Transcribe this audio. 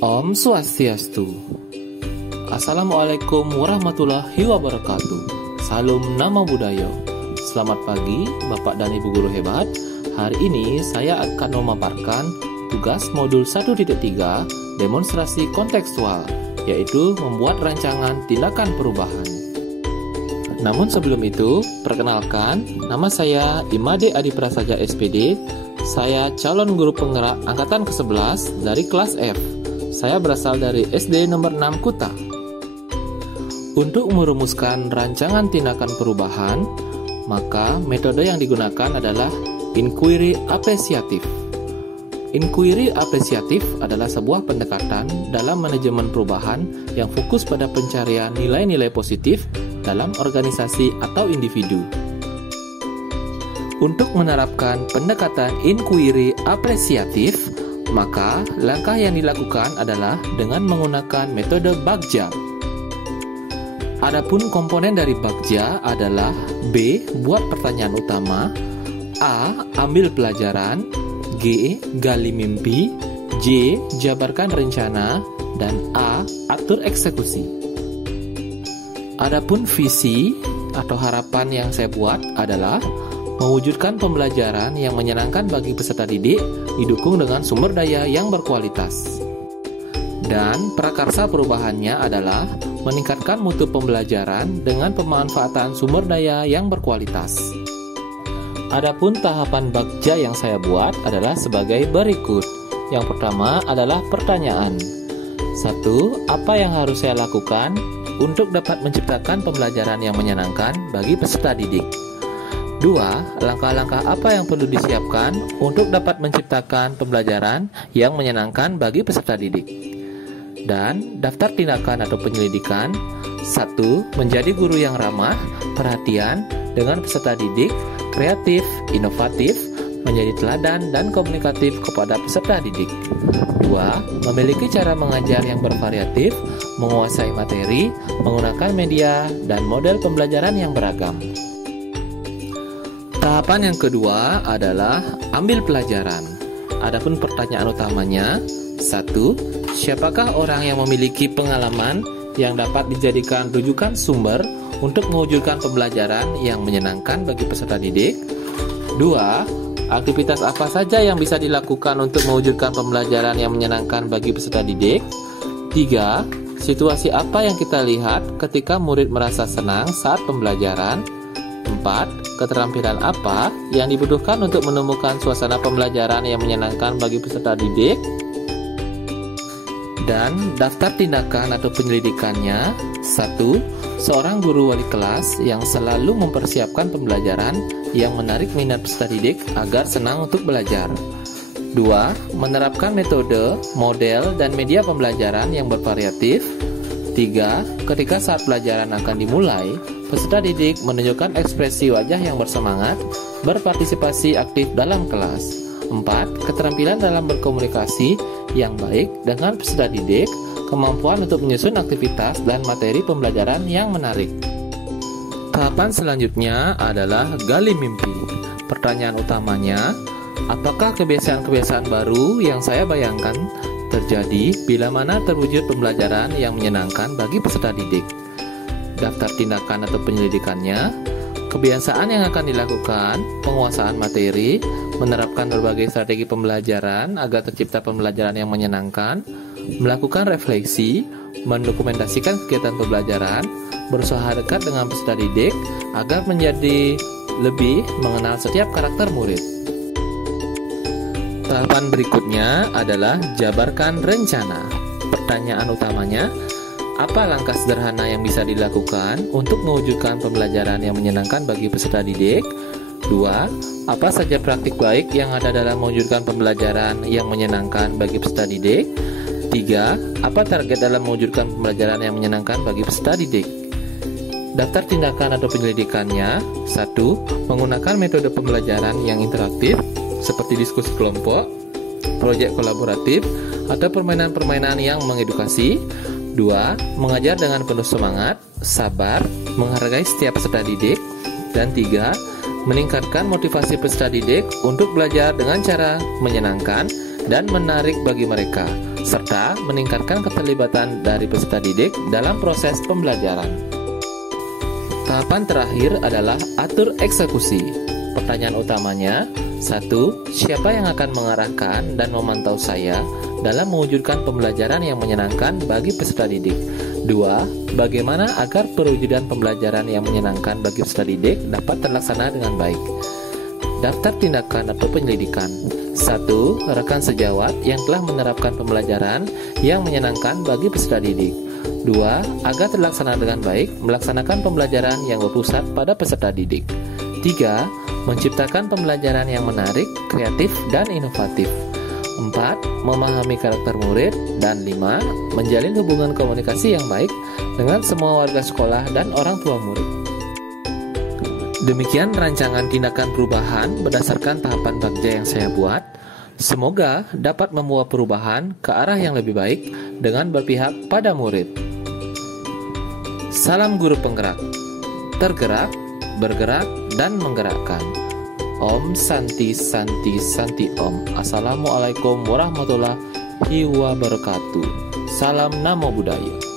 Om Swastiastu. Assalamualaikum warahmatullahi wabarakatuh. Salam Namo Buddhaya. Selamat pagi Bapak dan Ibu Guru hebat. Hari ini saya akan memaparkan tugas modul 1.3 demonstrasi kontekstual, yaitu membuat rancangan tindakan perubahan. Namun sebelum itu, perkenalkan, nama saya Imade Adi Prasaja SPD. Saya calon guru penggerak angkatan ke-11 dari kelas F. Saya berasal dari SD nomor 6 Kuta. Untuk merumuskan rancangan tindakan perubahan, maka metode yang digunakan adalah inquiry apresiatif. Inquiry apresiatif adalah sebuah pendekatan dalam manajemen perubahan yang fokus pada pencarian nilai-nilai positif dalam organisasi atau individu. Untuk menerapkan pendekatan inquiry apresiatif, maka langkah yang dilakukan adalah dengan menggunakan metode Bagja. Adapun komponen dari Bagja adalah B. Buat pertanyaan utama, A. Ambil pelajaran, G. Gali mimpi, J. Jabarkan rencana, dan A. Atur eksekusi. Adapun visi atau harapan yang saya buat adalah mewujudkan pembelajaran yang menyenangkan bagi peserta didik didukung dengan sumber daya yang berkualitas. Dan prakarsa perubahannya adalah meningkatkan mutu pembelajaran dengan pemanfaatan sumber daya yang berkualitas. Adapun tahapan Bagja yang saya buat adalah sebagai berikut. Yang pertama adalah pertanyaan. 1. Apa yang harus saya lakukan untuk dapat menciptakan pembelajaran yang menyenangkan bagi peserta didik? 2. Langkah-langkah apa yang perlu disiapkan untuk dapat menciptakan pembelajaran yang menyenangkan bagi peserta didik? Dan daftar tindakan atau penyelidikan. 1. Menjadi guru yang ramah, perhatian dengan peserta didik, kreatif, inovatif, menjadi teladan dan komunikatif kepada peserta didik. 2. Memiliki cara mengajar yang bervariatif, menguasai materi, menggunakan media, dan model pembelajaran yang beragam. Tahapan yang kedua adalah ambil pelajaran. Adapun pertanyaan utamanya, 1. Siapakah orang yang memiliki pengalaman yang dapat dijadikan rujukan sumber untuk mewujudkan pembelajaran yang menyenangkan bagi peserta didik? 2. Aktivitas apa saja yang bisa dilakukan untuk mewujudkan pembelajaran yang menyenangkan bagi peserta didik? 3. Situasi apa yang kita lihat ketika murid merasa senang saat pembelajaran? 4. Keterampilan apa yang dibutuhkan untuk menemukan suasana pembelajaran yang menyenangkan bagi peserta didik? Dan daftar tindakan atau penyelidikannya. 1. Seorang guru wali kelas yang selalu mempersiapkan pembelajaran yang menarik minat peserta didik agar senang untuk belajar. 2. Menerapkan metode, model, dan media pembelajaran yang bervariatif. 3. Ketika saat pelajaran akan dimulai, peserta didik menunjukkan ekspresi wajah yang bersemangat, berpartisipasi aktif dalam kelas. 4. Keterampilan dalam berkomunikasi yang baik dengan peserta didik, kemampuan untuk menyusun aktivitas dan materi pembelajaran yang menarik. Tahapan selanjutnya adalah gali mimpi. Pertanyaan utamanya, apakah kebiasaan-kebiasaan baru yang saya bayangkan terjadi bila mana terwujud pembelajaran yang menyenangkan bagi peserta didik? Daftar tindakan atau penyelidikannya. Kebiasaan yang akan dilakukan, penguasaan materi, menerapkan berbagai strategi pembelajaran agar tercipta pembelajaran yang menyenangkan, melakukan refleksi, mendokumentasikan kegiatan pembelajaran, berusaha dekat dengan peserta didik agar menjadi lebih mengenal setiap karakter murid. Tahapan berikutnya adalah jabarkan rencana. Pertanyaan utamanya, apa langkah sederhana yang bisa dilakukan untuk mewujudkan pembelajaran yang menyenangkan bagi peserta didik? 2. Apa saja praktik baik yang ada dalam mewujudkan pembelajaran yang menyenangkan bagi peserta didik? 3. Apa target dalam mewujudkan pembelajaran yang menyenangkan bagi peserta didik? Daftar tindakan atau penyelidikannya. 1. Menggunakan metode pembelajaran yang interaktif seperti diskusi kelompok, proyek kolaboratif, atau permainan-permainan yang mengedukasi. 2. Mengajar dengan penuh semangat, sabar, menghargai setiap peserta didik. Dan 3. Meningkatkan motivasi peserta didik untuk belajar dengan cara menyenangkan dan menarik bagi mereka. serta meningkatkan keterlibatan dari peserta didik dalam proses pembelajaran. Tahapan terakhir adalah atur eksekusi. Pertanyaan utamanya, 1. Siapa yang akan mengarahkan dan memantau saya dalam mewujudkan pembelajaran yang menyenangkan bagi peserta didik? 2. Bagaimana agar perwujudan pembelajaran yang menyenangkan bagi peserta didik dapat terlaksana dengan baik? Daftar tindakan atau penyelidikan. 1. Rekan sejawat yang telah menerapkan pembelajaran yang menyenangkan bagi peserta didik. 2. Agar terlaksana dengan baik, melaksanakan pembelajaran yang berpusat pada peserta didik. 3. Menciptakan pembelajaran yang menarik, kreatif, dan inovatif. 4. Memahami karakter murid. Dan 5. Menjalin hubungan komunikasi yang baik dengan semua warga sekolah dan orang tua murid. Demikian rancangan tindakan perubahan berdasarkan tahapan bagja yang saya buat. Semoga dapat membawa perubahan ke arah yang lebih baik dengan berpihak pada murid. Salam guru penggerak. Tergerak, bergerak, dan menggerakkan. Om Santi Santi Santi Om. Assalamualaikum warahmatullahi wabarakatuh. Salam Namo Buddhaya.